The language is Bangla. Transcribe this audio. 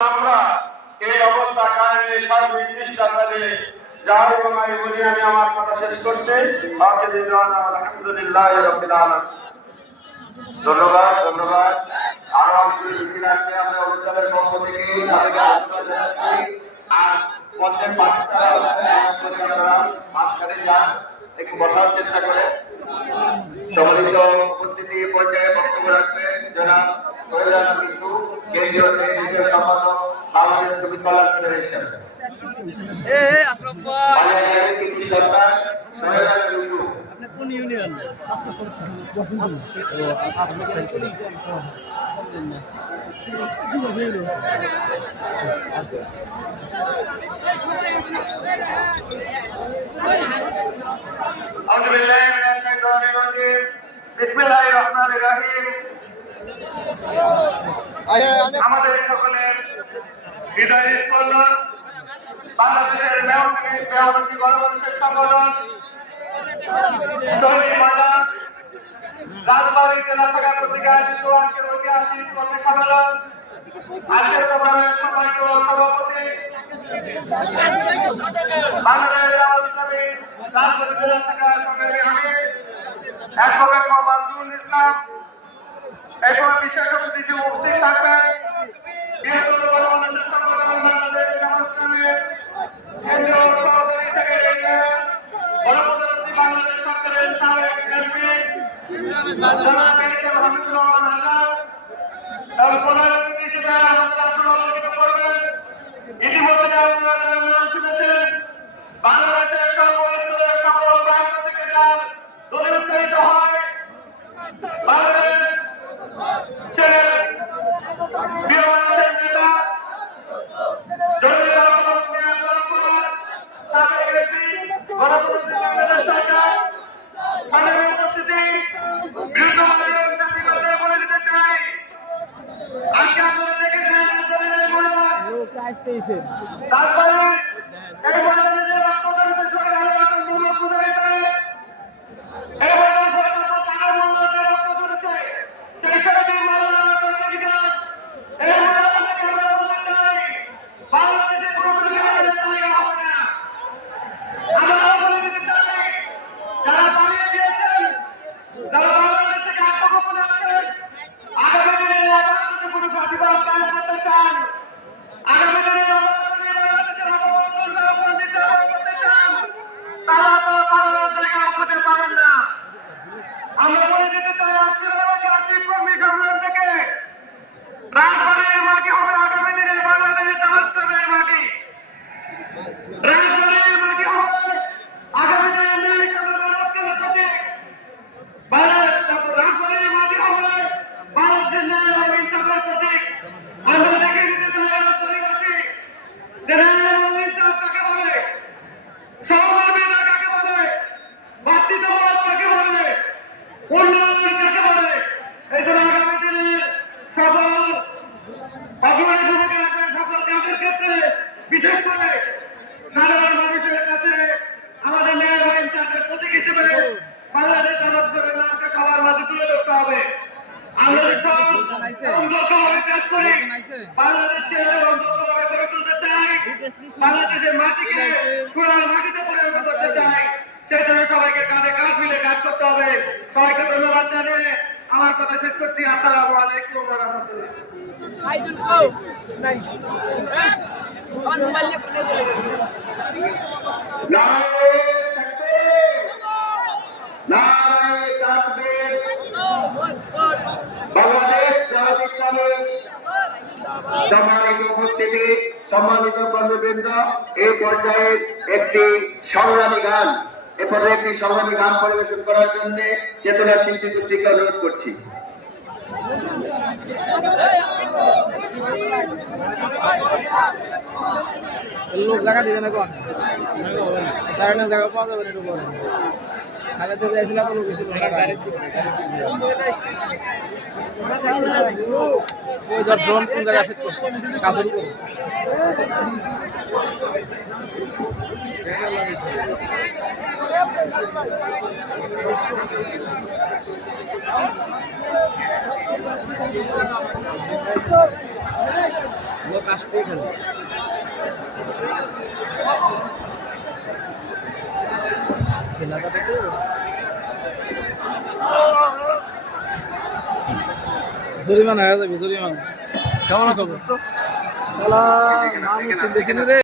আমরা এই অবস্থা কারণে সার্বিক দৃষ্টান্তরে যাই বাঙালি বলি আমি আমার কথা শেষ করছি। আলহামদুলিল্লাহ রাব্বিল আলামিন। ধন্যবাদ ধন্যবাদ। আরো আমাদের মিছিল আছে, আমরা অনুষ্ঠানের পক্ষ থেকে তাদেরকে ধন্যবাদ জানাচ্ছি। আর পথের আপনারা মাঝখানে যান, একটু বসার চেষ্টা করে। সম্মানিত উপস্থিতি পর্যায়ে বক্তব্য রাখবেন জনাব সোহেল মিন্টু, কেন্দ্রীয় সম্পাদক বাংলাদেশ শ্রমিক কল্যাণ ফেডারেশন। সরকার সোহেল মিন্টু কোন ইউনিয়ন? বিসমিল্লাহির রহমানির রহিম। আমাদের সকলের হৃদয় স্পন্দন বাংলাদেশের মেয়রী গণমানুষের সংগঠন শহীদ বাজার রাজবাড়ী জেলা শাখা কর্তৃক আয়োজিত আজকের ঐতিহাসিক কর্মী সম্মেলন। আজকের প্রোগ্রামের সম্মানিত সভাপতি বাংলাদেশ রাজবাড়ী জেলা শাখা সংগ্রামী আমির অ্যাডভোকেট মোহাম্মদ নূরুল ইসলাম। এরপর বিশেষ অতিথি উপস্থিত থাকবেন বৃহত্তর গণমানুষের সংগঠন বাংলাদেশ সংস্থানের কেন্দ্রীয় সভাপতি সেক্রেটারি গণপ্রজাতন্ত্রী বাংলাদেশ সরকারের সাবেক এমপি জনাব মেজর হামিদুর রহমান আজাদ। তার প্রধান অতিথি হিসেবে আমাদের আসলে আলোচনা করবেন। ইতিমধ্যে আপনারা নাম শুনেছেন, বাংলাদেশের সর্বস্তরের সকল প্রান্ত থেকে যার দলিল উচ্চারিত হয়। বাংলাদেশ প্রিয় মানুষের নেতা জনপ্রিয় গণপ্রজাতন্ত্রী বাংলাদেশ সরকার মাননীয় উপস্থিতি বিরুদ্ধ বলে দিতে চাই। আজকে আপনারা দেখেছেন তারপরে এই বাংলাদেশের রক্তদানিতে চলে গেল মূল্য প্রদানিত এই বাংলাদেশের টাকা মূল্য রক্ত করেছে সেই সাথে বাংলাদেশের পুরোপুরি হবে না। আমরা বলে দিতে চাই, যারা পালিয়ে দিয়েছেন, যারা বাংলাদেশ থেকে আত্মগোপনে আছেন, আগামী দিনে বাংলাদেশে কোনো প্রতিবাদ কায়েম করতে চান, আগামী দিনে বাংলাদেশের অবস্থান করতে চান, তারা তো বাংলাদেশ থেকে হতে পারেন না। আমরা বলে দিতে চাই, আজকের আর্থিক কর্মী সম্মেলন থেকে রাজবাড়ির মাটি হবে আগামী দিনে বাংলাদেশের সংস্কৃতির মাটি। রাজবাড়ির মাটি হবে আগামী দিনে রাজবাড়ির মাটি হবে বাংলাদেশের ন্যায় এবং ইনসাফের প্রতীক। আমরা দেখে নিতে চাই রাজবাড়িবাসী যে ন্যায় এবং ইনসাফ কাকে বলে, সহমর্মিতা কাকে বলে, ভাতৃত্ববোধ কাকে বলে, উন্নয়ন কাকে বলে। এই জন্য আগামী দিনের সকল অগ্রণী ভূমিকা রাখবেন সকল কাজের ক্ষেত্রে, বিশেষ করে সাধারণ মানুষের কাছে আমাদের ন্যায় আইন চাষের প্রতীক হিসেবে বাংলাদেশ আমাকে সবার মাঝে তুলে ধরতে হবে। আমরা দক্ষভাবে কাজ করি, বাংলাদেশকে দক্ষভাবে গড়ে তুলতে চাই, বাংলাদেশের মাটিকে সোনার মাটিতে পরিণত করতে চাই। সেই জন্য সবাইকে কাঁধে কাঁধ মিলে কাজ করতে হবে। সবাইকে ধন্যবাদ জানিয়ে আমার কথা শেষ করছি। আসসালামু আলাইকুম ওয়া রাহমাতুল্লাহ। সম্মানিত উপস্থিতি, সম্মানিত কর্মবৃন্দ, এই পর্যায়ে একটি সংগ্রামী গান পরিবেশন করার জন্য চেতনা শিল্পী গোষ্ঠীকে অনুরোধ করছি। লোক জায়গা দিবে না কোন জায়গা পাওয়া যাবে একটু পরে সাজাতে যাইছিলাম তো কিছু ওই ধর ড্রোন কোন জায়গায় সেট করছে সাজের উপরে লোক কাশতেই খালি ছেলাকাটা তো জরিমানা হয়ে যাবে জরিমানা কেমন আছো দোস্ত শালা নাম চিনতেছি না রে